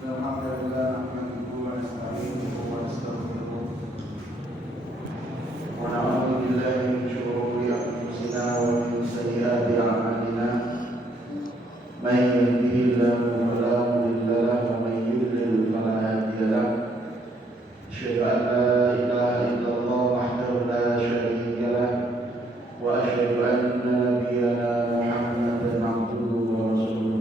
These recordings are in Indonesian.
الحمد لله نحمده ونستعينه ونستغفره ونعوذ بالله من شرور أنفسنا ومن سيئات أعمالنا من يهده الله فلا مضل له ومن يضلل فلا هادي له أشهد أن لا إله إلا الله وحده لا شريك له وأشهد أن نبينا محمدا عبده ورسوله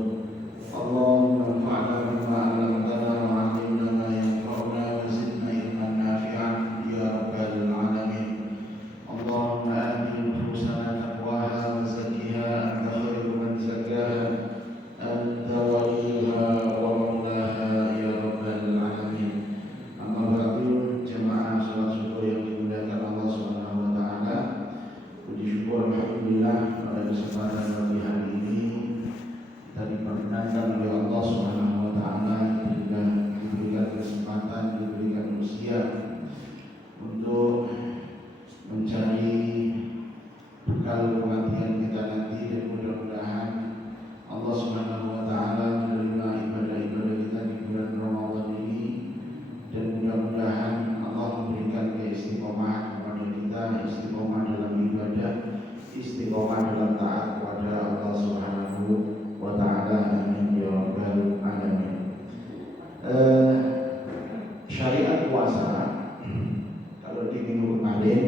اللهم انفعنا بما علمتنا وعلمنا ما ينفعنا وزدنا علما نافعا يا رب العالمين اللهم آت نفوسنا تقواها وزكها أنت خير من زكاها أنت وليها ومولاها يا رب العالمين أما بعد jemaah salat subuh yang dimuliakan Allah Subhanahu wa taala, puji syukur alhamdulillah pada kesempatan pagi hari ini kita diperkenankan oleh Allah Subhanahu wa taala, diberikan kesempatan, diberikan usia untuk mencari bekal kematian kita nanti, dan mudah-mudahan Allah Subhanahu wa taala menerima ibadah-ibadah kita di bulan Ramadan ini, dan mudah-mudahan Allah memberikan keistiqomahan kepada kita, istiqomah dalam ibadah, istiqomah dalam taat kepada Allah Subhanahu wa taala. Amin ya rabbal alamin. Syariat puasa, kalau di minggu kemarin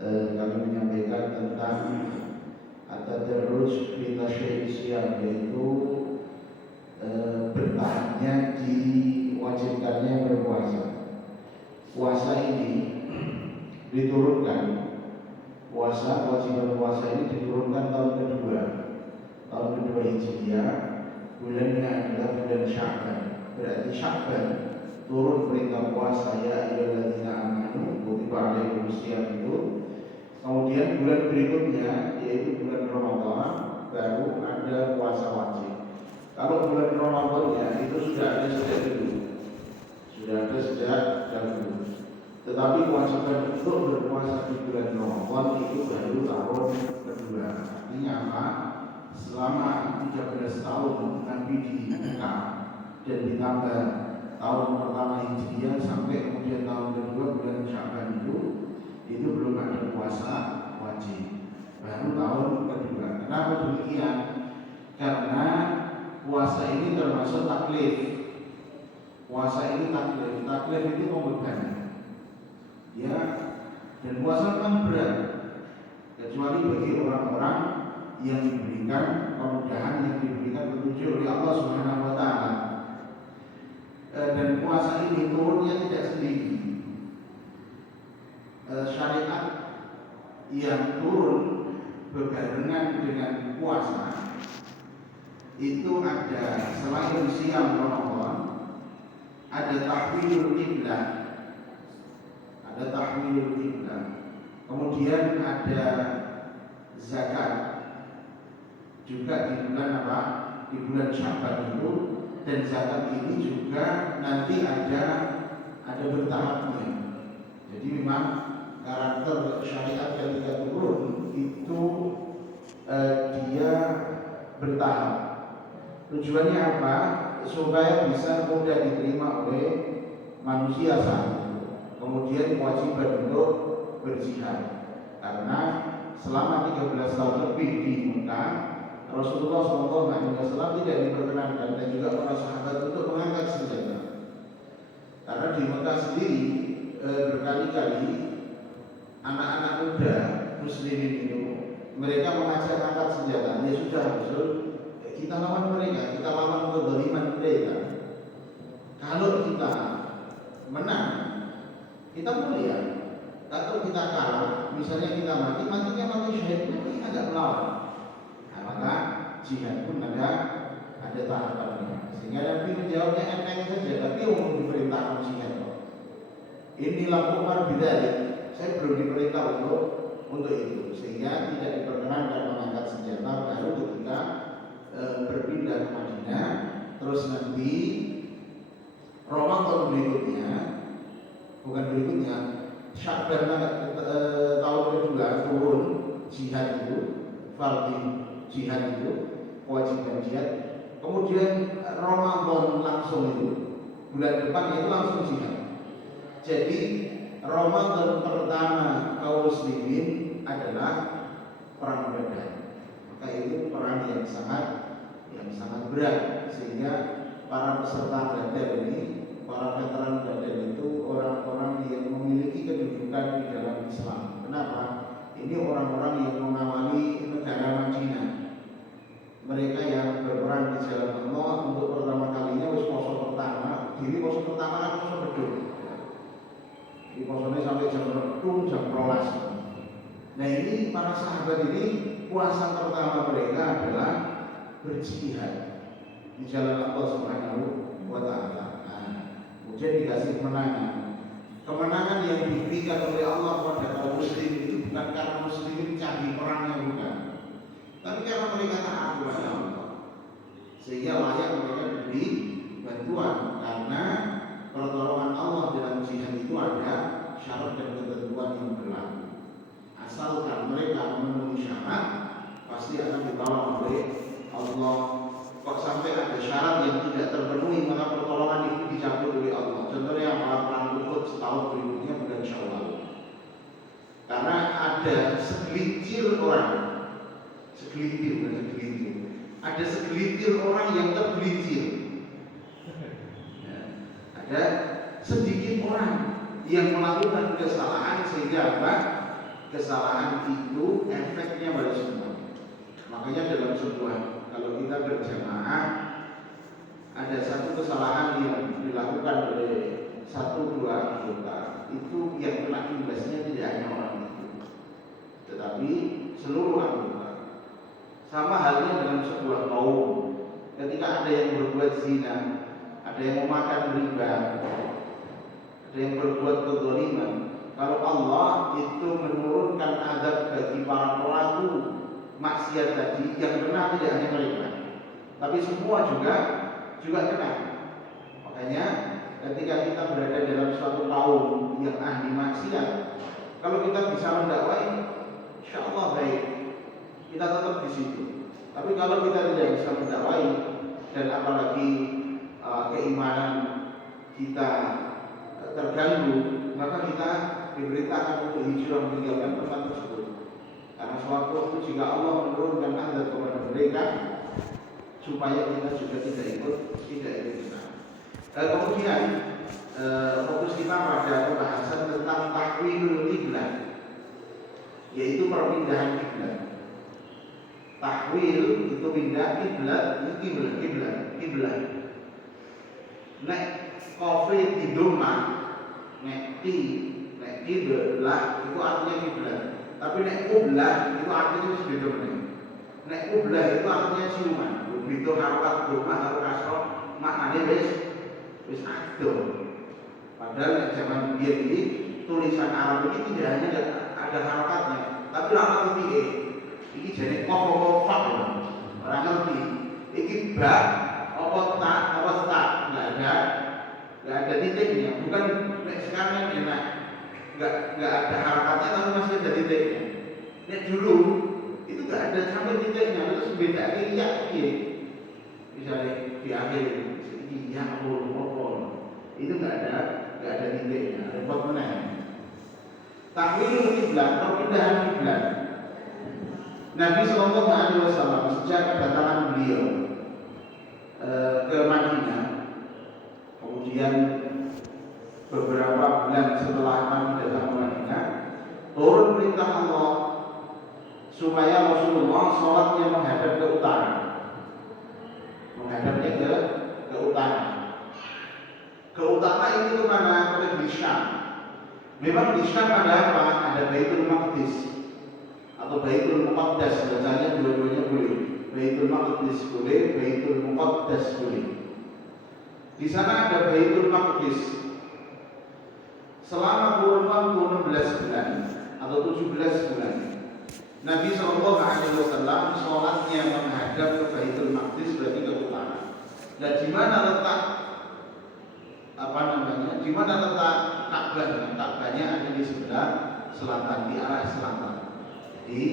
kami menyampaikan tentang at-tadarruj fi tashrih siyam, yaitu bertahapnya diwajibkannya berpuasa. Puasa ini diturunkan, kewajiban puasa ini diturunkan tahun kedua Hijriah, bulannya adalah bulan Sya'ban. Berarti Sya'ban turun perintah puasa, ya ayyuhalladzina amanu kutiba alaikumus syiyam itu. Kemudian bulan berikutnya yaitu bulan Ramadan baru ada puasa wajib. Kalau bulan Ramadannya itu sudah ada sejak dahulu. Tetapi kewajiban untuk berpuasa di bulan Ramadan itu baru tahun kedua. Artinya apa? Selama 13 tahun Nabi di Mekah dan ditambah tahun pertama Hijriah sampai kemudian tahun kedua bulan Sya'ban itu belum ada puasa wajib, baru tahun kedua. Kenapa demikian? Karena puasa ini termasuk taklif. Puasa ini taklif itu pembebanan. Ya, dan puasa kan berat, kecuali bagi orang-orang yang diberikan kemudahan, yang diberikan petunjuk oleh Allah Subhanahu wa taala. Dan puasa ini turunnya tidak sendiri. Syariat yang turun berbarengan dengan puasa itu ada, selain siam Ramadan, ada tahwilul qiblah, kemudian ada zakat juga di bulan apa? Di bulan Sya'ban itu. Dan zakat ini juga nanti ada bertahapnya. Jadi memang karakter syariat ketika turun itu dia bertahap. Tujuannya apa? Supaya bisa mudah diterima oleh manusia saat itu. Kemudian kewajiban untuk berjihad, karena selama 13 tahun lebih di Mekah Rasulullah SAW tidak diperkenankan dan juga para sahabat untuk mengangkat senjata. Karena di Mekah sendiri berkali-kali anak-anak muda muslimin itu mereka mengajak angkat senjata. Ya sudah, Rasul, kita lawan mereka, kita lawan kezaliman mereka. Kalau kita menang, kita mulia. Kalau kita kalah, misalnya kita mati syahid, kita tidak melawan. Maka jihad pun ada tahapannya. Sehingga Nabi menjawabnya enteng saja, tapi umum diperintahkan jihad. Inilah Umar bidzalik, saya belum diperintah untuk itu, sehingga tidak diperkenankan mengangkat senjata baru ketika berpindah ke Madinah. Terus nanti Ramadan Sya'ban tahun kedua turun jihad itu, fardhi jihad itu, kewajiban jihad. Kemudian Ramadan langsung itu bulan depan itu langsung jihad. Jadi Ramadan pertama kaum muslimin adalah perang Badar. Maka itu perang yang sangat berat, sehingga para peserta Badar ini, para veteran Badar itu orang-orang yang memiliki kedudukan di dalam Islam. Kenapa? Ini orang-orang yang mengawali negara Madinah. Mereka yang berperang di jalan Allah untuk pertama kalinya poso pertama. Diri poso pertama kan poso beduk. Di posone sampai jam 2 jam 12. Nah ini para sahabat ini puasa pertama mereka adalah berjihad di jalan Allah Subhanahu wa Ta'ala. Kemudian dikasih kemenangan yang diberikan oleh Allah kepada kaum muslim itu bukan karena muslimin canggih perangnya, bukan, tapi karena mereka taat kepada Allah, sehingga layak mereka diberi bantuan. Karena pertolongan Allah dalam jihad itu ada syarat dan ketentuan yang berlaku. Asalkan mereka memenuhi syarat, pasti akan ditolong oleh Allah. Kok sampai ada syarat yang tidak terpenuhi, maka pertolongan itu dicabut oleh Allah. Contohnya perang Uhud setahun berikutnya bulan Syawal. Karena ada segelintir orang, ada segelintir orang yang tergelincir. Ada sedikit orang yang melakukan kesalahan, sehingga apa? Kesalahan itu efeknya pada semua. Makanya dalam sebuah, kalau kita berjamaah, ada satu kesalahan yang dilakukan oleh 1-2 anggota, itu yang kena imbasnya tidak hanya orang itu, tetapi seluruh anggota. Sama halnya dalam sebuah kaum, ketika ada yang berbuat zina, ada yang memakan riba, ada yang berbuat kezaliman, kalau Allah itu menurunkan azab bagi para pelaku maksiat tadi, yang kena tidak hanya mereka, tapi semua juga kena. Makanya ketika kita berada dalam suatu kaum yang ahli maksiat, kalau kita bisa mendakwai, insya Allah baik, kita tetap di situ. Tapi kalau kita tidak bisa mendakwai, dan apalagi keimanan kita terganggu, maka kita diberitakan untuk hijrah meninggalkan tempat tersebut. Karena suatu waktu jika Allah menurunkan azab kepada mereka, supaya kita juga tidak ikut kita. Kemudian fokus kita pada pembahasan tentang tahwilul qiblah, yaitu perpindahan kiblat. Tahwil itu pindah kiblat, kiblat. Nek kofi di domah, nek kiblat itu artinya kiblat. Tapi nek qiblah itu artinya beda benar. Nek qiblah itu artinya ciuman. Begitu harokat domah atau kasroh, maknanya wis adoh. Padahal nek zaman biyen ini tulisan Arab ini tidak hanya ada harokatnya, tapi lama titik. Iki jane kof orang ngerti. Iki ba apa tak nggak ada titiknya. Bukan sekarang enak, nggak ada harakatnya tapi masih ada titiknya. Nek dulu itu nggak ada sampai titiknya, terus beda iya. Misalnya di akhir iya itu nggak ada titiknya, repot meneh. Tahwilul qiblah, perpindahan kiblat. Nabi Shallallahu Alaihi Wasallam sejak kedatangan beliau ke Madinah, kemudian beberapa bulan setelah Nabi datang ke Madinah, turun perintah Allah supaya Rasulullah sholatnya menghadap ke utara, menghadapnya ke utara. Ke utara ini kemana? Ke Syam. Memang di Syam ada apa? Ada Baitul Maqdis atau Baitul Muqaddas, bahasanya dua-duanya boleh. Baitul Maqdis boleh, Baitul Muqaddas boleh. Di sana ada Baitul Maqdis. Selama kurun waktu 16 bulan atau 17 bulan, Nabi Shallallahu Alaihi Wasallam sholatnya menghadap ke Baitul Maqdis, berarti ke utara. Dan di mana letak di mana letak Ka'bah? Ka'bahnya ada di sebelah selatan, di arah selatan. Jadi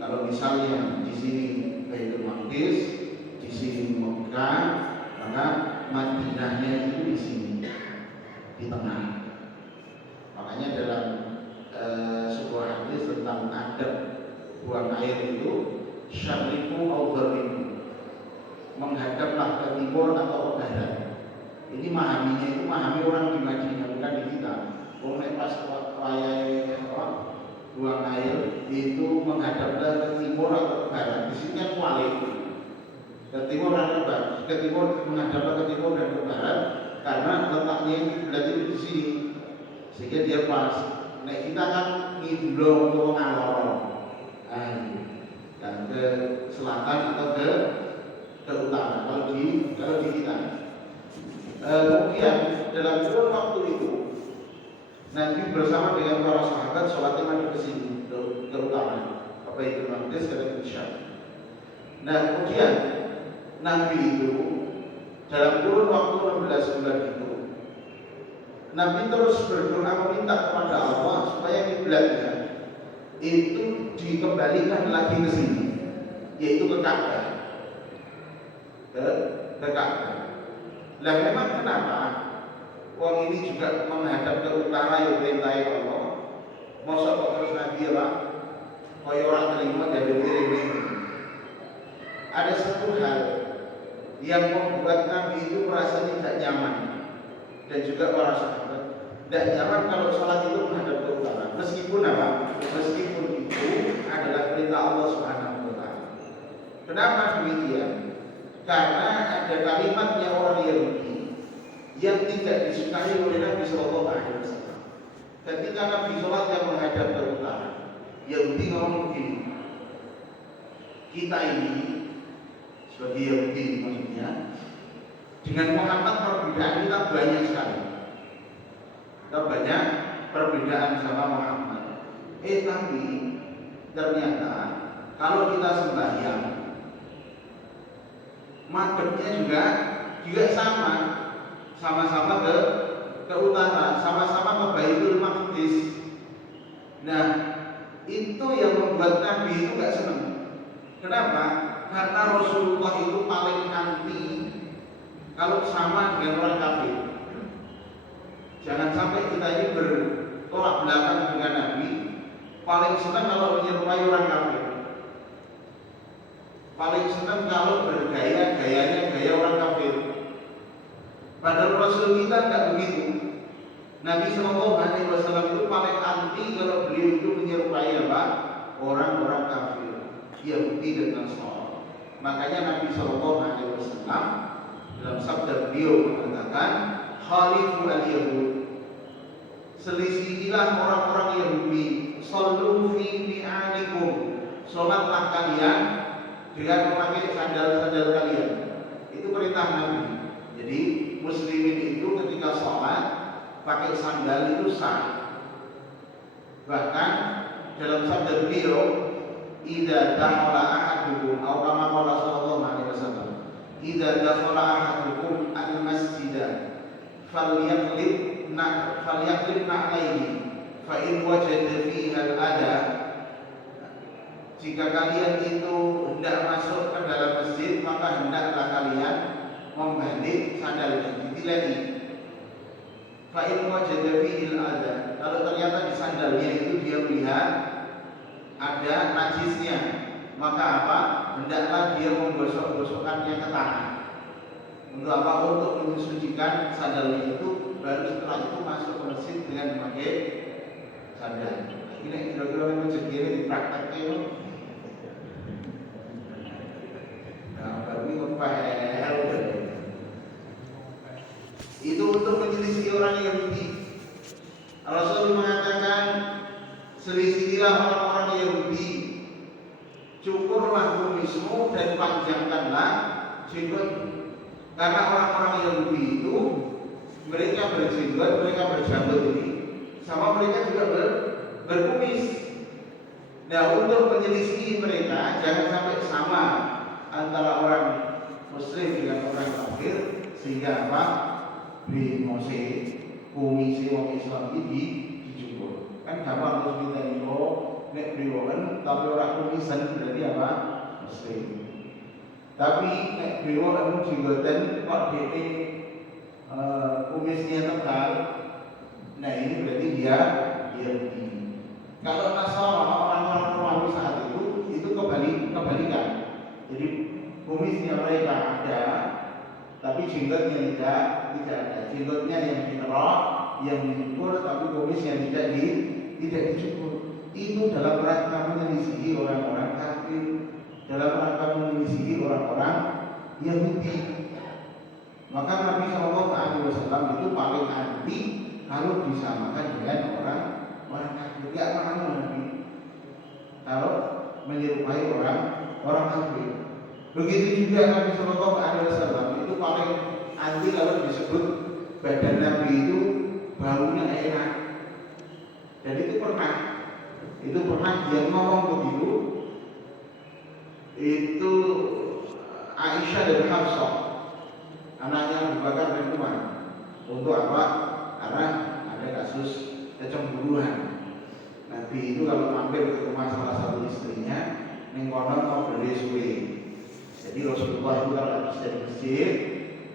kalau misalnya di sini Baitul Maqdis, di sini Mekah, maka Madinahnya itu di sini, di tengah. Makanya dalam sebuah hadis tentang adab buang air itu syariku au gharibu, menghadaplah ke timur atau ke barat. Ini memahaminya itu memahami orang di Madinah, bukan di kita. Nek pas buang air itu menghadaplah ke timur atau ke barat. Di sini kan kualik ke timur dan ke barat. Ke timur menghadaplah ke timur dan ke barat karena letaknya itu berarti di sini, sehingga dia pas. Nek kita kan ngidulong atau ngalor, dan ke selatan atau ke utara. Kalau di kita, kemudian dalam kurun waktu itu Nabi bersama dengan para sahabat sholatnya madhab ke sini, ke utara, ke Baitul Maqdis, ke Syam. Nah kemudian Nabi itu dalam kurun waktu 16 bulan itu Nabi terus berdoa meminta kepada Allah supaya kiblatnya itu dikembalikan lagi ke sini, yaitu ke Ka'bah, ke Ka'bah. Lah memang kenapa wong ini juga menghadap ke utara yang perintah Allah? Masa kok terus Nabi lah kaya orang terima dari diri. Ada satu hal yang membuat Nabi itu merasa tidak nyaman, dan juga para sahabat tidak nyaman kalau sholat itu menghadap ke utara. Meskipun apa? Meskipun itu adalah perintah Allah Subhanahu wa Ta'ala. Kenapa demikian? Karena ada kalimatnya orang Yahudi yang tidak disukai oleh Nabi Sallallahu Alaihi Wasallam. Ketika Nabi sholat yang menghadap ke utara, Yahudi ngomong begini, kita ini sebagai Yahudi maksudnya, dengan Muhammad perbedaan kita banyak sekali. Kita banyak perbedaan sama Muhammad. Tapi ternyata kalau kita sembahyang, madhabnya juga sama-sama ke utara, sama-sama ke Baitul Maqdis. Nah, itu yang membuat Nabi itu gak senang. Kenapa? Karena Rasulullah itu paling anti kalau sama dengan orang kafir. Jangan sampai kita ini bertolak belakang dengan Nabi. Paling senang kalau menyerupai orang kafir. Paling senang kalau gayanya gaya orang kafir. Padahal Rasul kita tidak begitu. Nabi Sallallahu Alaihi Wasallam itu paling anti kalau beliau itu menyerupai apa? Orang-orang kafir, Yahudi dan Nasrani. Makanya Nabi Sallallahu Alaihi Wasallam dalam sabda beliau mengatakan, Khalifu al-Yahud, selisihilah orang-orang Yahudi, sallu fi ni'alikum, sholatlah kalian dengan memakai sandal-sandal kalian. Itu perintah Nabi. Jadi muslimin itu ketika sholat pakai sandal itu sah. Bahkan dalam sabda beliau, idza dakhala ahadukum atau kama qala sallallahu alaihi wasallam, idza dakhala ahadukum al-masjida falyaqlib na'layhi fa in wajada fiha al-adha. Jika kalian itu hendak masuk ke dalam masjid, maka hendaklah kalian membalik sandalnya, ditilai. Fa in wajada fihi al-adha, kalau ternyata di sandalnya itu dia melihat ada najisnya, maka apa? Hendaklah dia menggosok-gosokkannya ke tanah. Untuk apa? Untuk mensucikan sandalnya itu, baru setelah itu masuk ke masjid dengan memakai sandal. Ini kira-kira memang segini dipraktekkan. Nah, tapi ngepel. Itu untuk menyelisih orang Yahudi. Rasul mengatakan, selisihilah orang-orang Yahudi, cukurlah kumismu dan panjangkanlah jenggotmu. Karena orang-orang Yahudi itu mereka berjenggot, mereka berjambut ini, sama mereka juga berkumis. Nah, untuk menyelisih mereka, jangan sampai sama antara orang Muslim dengan orang kafir, sehingga apa? Bimose kumisi wong Islam ini dicukur. Kan gampang terus kita nek biwoken tapi orang kumisan berarti apa? Muslim. Tapi nek biwoken jenggoten kok dene kumisnya tebal, nah ini berarti dia Yahudi. Kalau Nasara orang-orang Romawi saat itu kebalikan. Jadi kumisnya mereka ada, tapi jenggotnya tidak ada. Jenggotnya yang diterok, yang dicukur, tapi kumisnya tidak dicukur. Itu dalam rangka menyelisihi orang-orang kafir, dalam rangka menyelisihi orang-orang Yahudi. Maka Nabi SAW itu paling anti kalau disamakan dengan orang kafir. Ya mau Nabi kalau menyerupai orang kafir. Begitu juga Nabi SAW itu paling anti kalau disebut badan Nabi itu baunya enak. Dan itu pernah dia ngomong begitu. Itu Aisyah dan Hafsah, anaknya Abu Bakar bin Umar. Untuk apa? Karena ada kasus kecemburuan. Nabi itu kalau mampir ke rumah salah satu istrinya, ning kono ngobrol suwe. Jadi Rasulullah itu kalau habis dari masjid,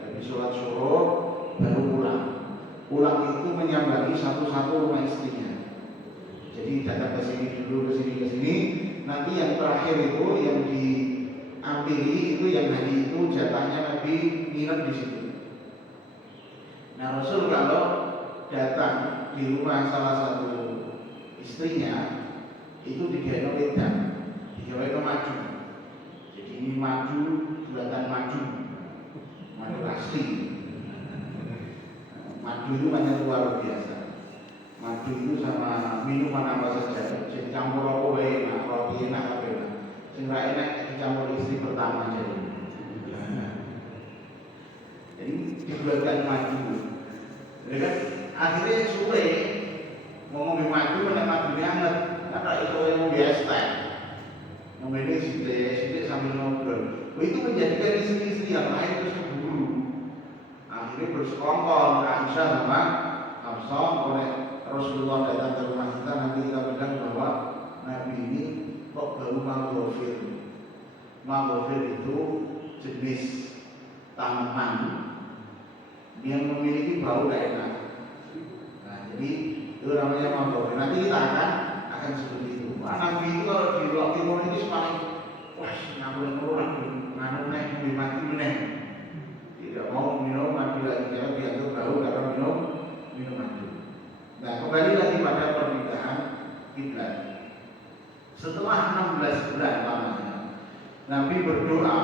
habis sholat zuhur, baru pulang. Pulang itu menyambangi satu-satu rumah istrinya. Jadi datang ke sini dulu, ke sini. Nanti yang terakhir itu yang diampiri itu yang hari itu jatahnya Nabi nginep di situ. Nah Rasul kalau datang di rumah salah satu istrinya itu digendong wedang, digawe maju. Jadi ini maju, kelihatan maju asli. Maju itu banyak luar biasa. Madu itu sama minuman apa saja, jadi campur apa wae, enak, roti enak apa enak. Sing ra enak dicampur istri pertama jadi. Jadi dibuatkan madu. Ya kan? Akhirnya sore mau ngombe madu menek madunya anget, karena itu yang biasa. Ngombe sidik sambil ngobrol. Itu menjadikan istri-istri yang lain terus keburu. Akhirnya bersekongkol Aisyah sama Hafsah oleh Rasulullah datang ke rumah kita, nanti kita bilang bahwa Nabi ini kok baru manggofir. Manggofir itu jenis tanaman yang memiliki bau gak enak. Nah, jadi itu namanya manggofir. Nanti kita akan seperti itu. Nabi itu kalau di Blok Timur ini paling wah ngabur orang nganu naik mati meneh. Tidak mau minum madu lagi karena dianggap bau karena minum madu. Nah, kembali lagi pada perbedaan kiblat. Setelah 16 bulan lamanya, Nabi berdoa,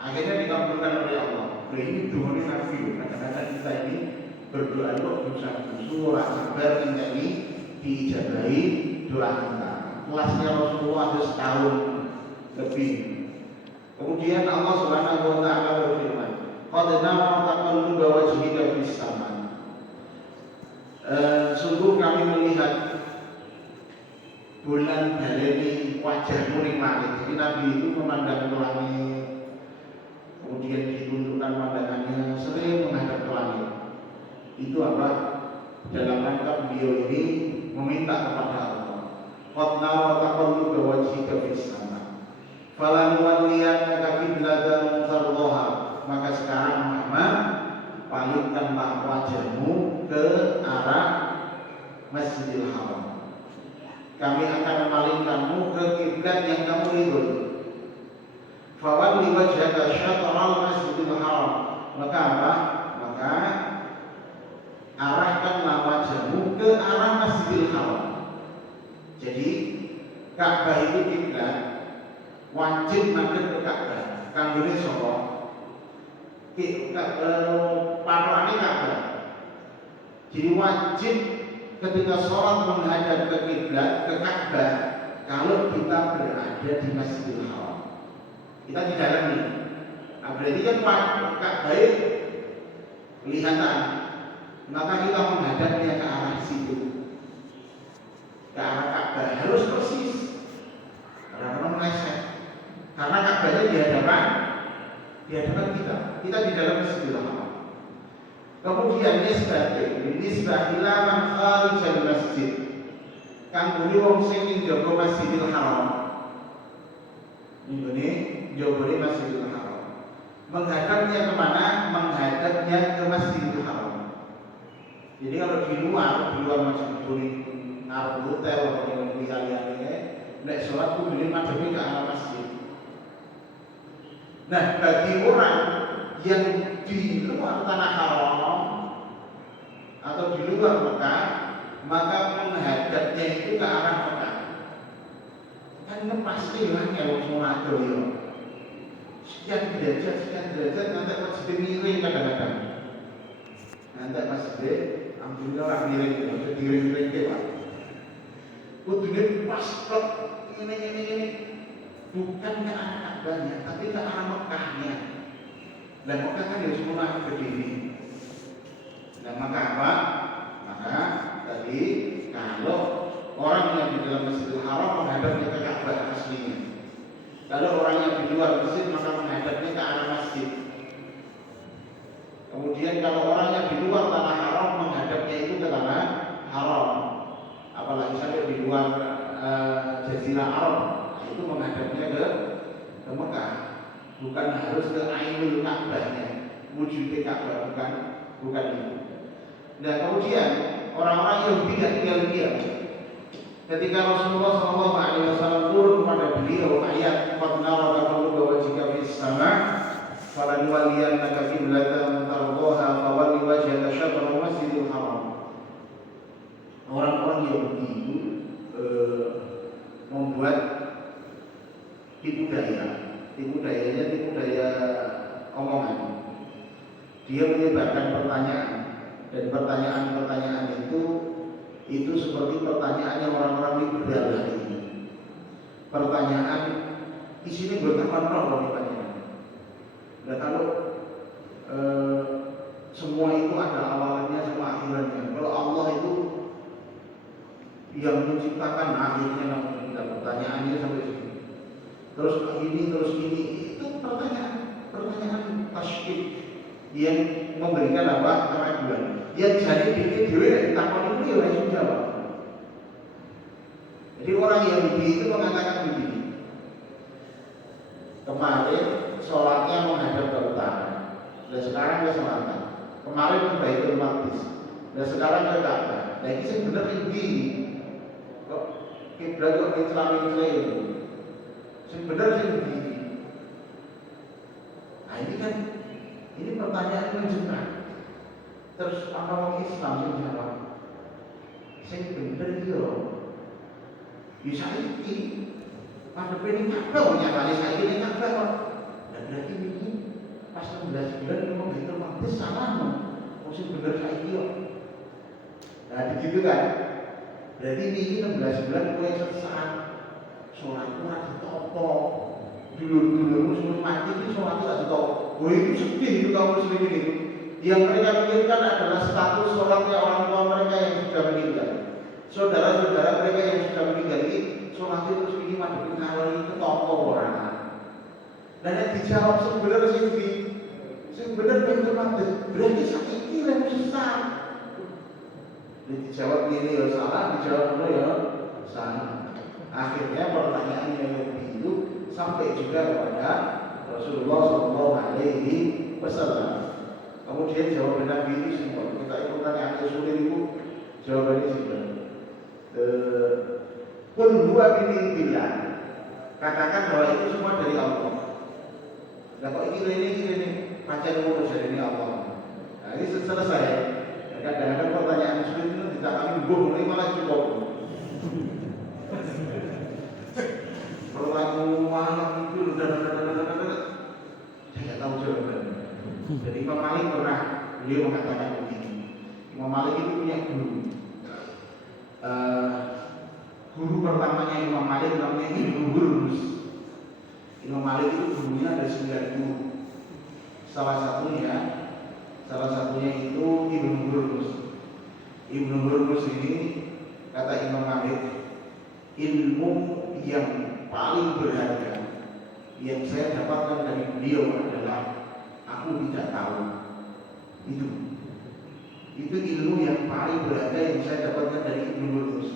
akhirnya dikabulkan oleh Allah. Ini doa Nabi. Kadang-kadang kita ini berdoa itu berusaha orang sabar menjadi diijabahi doa kita. Kelasnya Rasulullah ada setahun lebih. Kemudian Allah Subhanahu wa taala berfirman, "Qad nara taqalluba wajhika fis sama." Sungguh kami melihat bulan baleni wajahmu ning langit. Jadi Nabi itu memandang ke langit, kemudian ditundukkan pandangannya sering menghadap ke langit. Itu apa? Dalam rangka beliau ini meminta kepada Allah. Qad nara taqalluba wajhika fis sama. Falanuwalliyannaka qiblatan tardaha. Maka sekarang Muhammad, palingkanlah wajahmu ke arah Masjidil Haram. Kami akan memalingkanmu ke kiblat yang kamu ridhoi. Fawalli wajhaka syatral Masjidil Haram. Maka apa? Maka arahkanlah wajahmu ke arah Masjidil Haram. Jadi Ka'bah itu kiblat, wajib madhep ke Ka'bah. Kanggone sapa? Patrone Ka'bah. Jadi wajib ketika sholat menghadap ke kiblat, ke Ka'bah, kalau kita berada di Masjidil Haram. Kita di dalam nih. Nah, berarti kan Ka'bah kelihatan. Maka kita menghadapnya ke arah situ, ke arah Ka'bah, harus persis. Karena meleset. Karena Ka'bahnya di hadapan kita. Kita di dalam Masjidil Haram. Kemudian nisbah ila man kharijal masjid. Kang buli wong sing ning jaba Masjidil Haram. Ini jaba Masjidil Haram. Menghadapnya kemana? Menghadapnya ke Masjidil Haram. Jadi kalau di luar masjid kuning ngarep hotel atau di kalian nek sholat kudu madhepe ke arah masjid. Nah, bagi orang yang di luar tanah haram atau di luar Mekah, maka menghadapnya itu ke arah Mekah. Kan pasti lah kalau sholat itu sekian derajat nanti masjid miring kadang-kadang. Nanti masjid alhamdulillah orang miring, miring ke Pak. Kudune pas kok ini bukan ke arah Ka'bahnya, tapi ke arah Mekahnya. Dan Mekah kan harus mulai berdiri. Nah maka apa? Maka tadi kalau orang yang di dalam Masjidil Haram menghadapnya ke Ka'bah aslinya. Kalau orang yang di luar masjid maka menghadapnya ke arah masjid. Kemudian kalau orang yang di luar tanah haram menghadapnya itu ke tanah haram. Apalagi sampai di luar Jazirah Arab, itu menghadapnya ke Mekah. Bukan harus ke Ainul Ka'bahnya, wujud Ka'bah, bukan itu. Nah kemudian orang-orang Yahudi tidak tinggal diam. Ketika Rasulullah SAW turun kepada beliau ayat qad nara taqalluba wajhika fis sama' falanuwalliyannaka qiblatan tardhaha fawalli wajhaka syatral masjidil haram. Orang-orang Yahudi itu membuat tipu dayanya tipu daya omongan. Dia menyebarkan pertanyaan, dan pertanyaan itu seperti pertanyaannya orang-orang liberal hari ini. Pertanyaan isinya berkapan roh pertanyaan. Dan kalau semua itu ada awalannya sama akhirnya. Kalau Allah itu yang menciptakan akhirnya, pertanyaannya sampai sini. Terus ini itu pertanyaan tasydid yang memberikan apa? Keraguan. Yang jadi diri dewe takon itu ya langsung jawab. Jadi orang Yahudi itu mengatakan begini. Kemarin sholatnya menghadap ke utara, dan sekarang ke selatan. Kemarin ke Baitul Maqdis, dan sekarang ke Ka'bah. Nah ini sebenarnya begini. Kok kiblat kok mencela itu? Sebenarnya begini. Nah ini pertanyaan menjebak. Terus orang Islam yang jawab, saya bener dia bisa ini pada ini Ka'bah nyatanya saya ini Ka'bah. Dan berarti ini pas 16 bulan itu Baitul Maqdis salah mesti bener saya ini. Nah begitu kan, berarti ini 16 bulan gue sesat, sholat kurang ditopo, dulu semua mati ini sholat tidak ditopo. Oh itu sedih itu kaum muslim ini. Yang mereka pikirkan adalah status sholatnya orang tua mereka yang sudah meninggal. Saudara-saudara mereka yang sudah meninggal ini sholat itu terus ini madhepin kawal itu tokoh orang. Dan yang dijawab sebenarnya sebenarnya Baitul Maqdis berarti sakit yang sesat. Dijawab ini ya salah, dijawab itu ya salah. Akhirnya pertanyaan yang lebih itu sampai juga kepada Rasulullah SAW. Kemudian jawaban Nabi ini simpel. Kita ikut tanya sulit itu jawabannya simpel. Qul huwa min indillah. Katakan bahwa itu semua dari Allah. Nah kok ini pacar ngurus dari ini Allah. Nah ini selesai. Kadang-kadang pertanyaan sulit itu ditakami ini malah cukup. Pertanyaan malam itu saya tidak tahu jawabannya. Jadi Imam Malik pernah beliau mengatakan begini. Imam Malik itu punya guru. Guru pertamanya Imam Malik namanya Ibnu Hurmuz. Imam Malik itu gurunya ada 9 guru. Salah satunya itu Ibnu Hurmuz. Ibnu Hurmuz ini kata Imam Malik, ilmu yang paling berharga yang saya dapatkan dari beliau adalah aku tidak tahu. Itu ilmu yang paling berharga yang saya dapatkan dari Ibnu Hurmuz.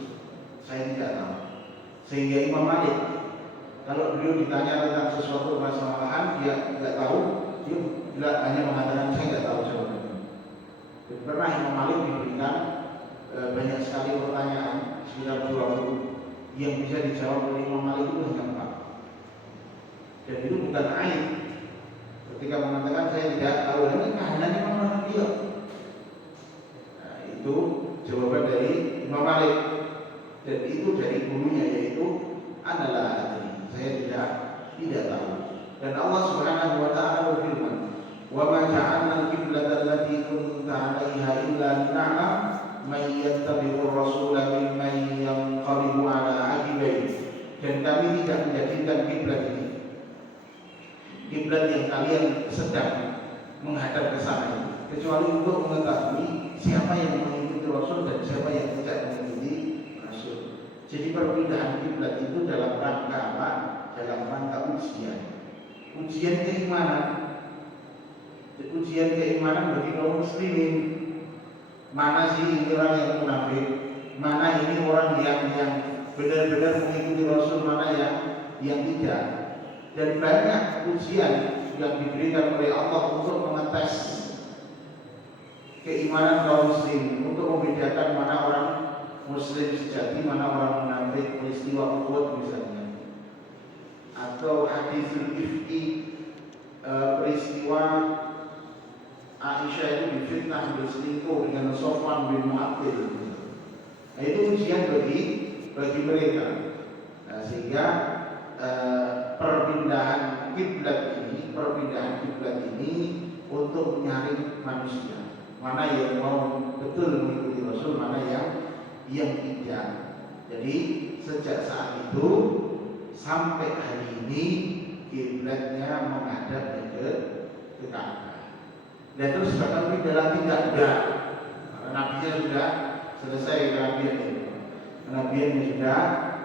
Saya tidak tahu. Sehingga Imam Malik kalau beliau ditanya tentang sesuatu permasalahan dia tidak tahu, dia hanya mengatakan saya tidak tahu jawabannya. Pernah Imam Malik diberikan banyak sekali pertanyaan sekitar 20 yang bisa dijawab oleh Imam Malik itu hanya 4. Dan itu bukan aib ketika mengatakan saya tidak tahu, ini kehanannya Imam Malik. Nah, itu jawaban dari Imam Malik, dan itu dari gurunya, yaitu adalah saya tidak tahu. Dan Allah Subhanahu wa taala berfirman, "Wa ma ja'alna al-qiblata allati kunta 'alaiha illa lina'lam man yattabi'ur rasula mimman yanqalibu 'ala 'aqibaihi." Dan kami tidak menjadikan kiblat ini, kiblat yang kalian sedang menghadap ke sana, kecuali untuk mengetahui siapa yang mengikuti Rasul dan siapa yang tidak mengikuti Rasul. Jadi perpindahan kiblat itu dalam rangka apa? Dalam rangka ujian keimanan. Ujian keimanan bagi kaum muslimin. Mana sih ini orang yang munafik? Mana ini orang yang benar-benar mengikuti Rasul, mana yang tidak? Dan banyak ujian yang diberikan oleh Allah untuk mengetes keimanan kaum muslim, untuk membedakan mana orang muslim sejati, mana orang munafik. Peristiwa Uhud misalnya, atau hadisul ifki, peristiwa Aisyah itu difitnah berselingkuh dengan Sofwan bin Mu'attil. Nah, itu ujian bagi mereka. Nah, sehingga perpindahan kiblat ini untuk menyaring manusia, mana yang mau betul mengikuti Rasul, mana yang tidak. Jadi sejak saat itu sampai hari ini kiblatnya menghadap ke Ka'bah. Dan terus bahkan pindah tidak ada, karena nabinya sudah selesai kenabiannya sudah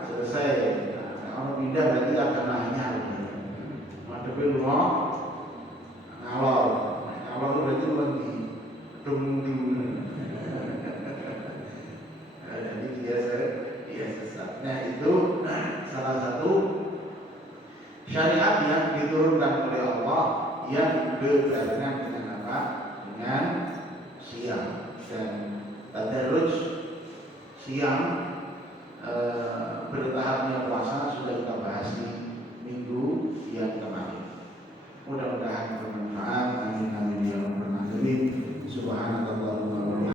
selesai. Kalau pindah berarti agamanya madhepe lunga ngalor itu berarti lagi dung. Jadi dia sesat. Nah, itu salah satu syariat yang diturunkan oleh Allah yang berbarengan dengan apa? Dengan siang. Dan tadarruj siang bertahapnya puasa sudah kita bahas di minggu yang kemarin. Mudah-mudahan bermanfaat. Amin amin ya rabbal alamin. Subhanallah.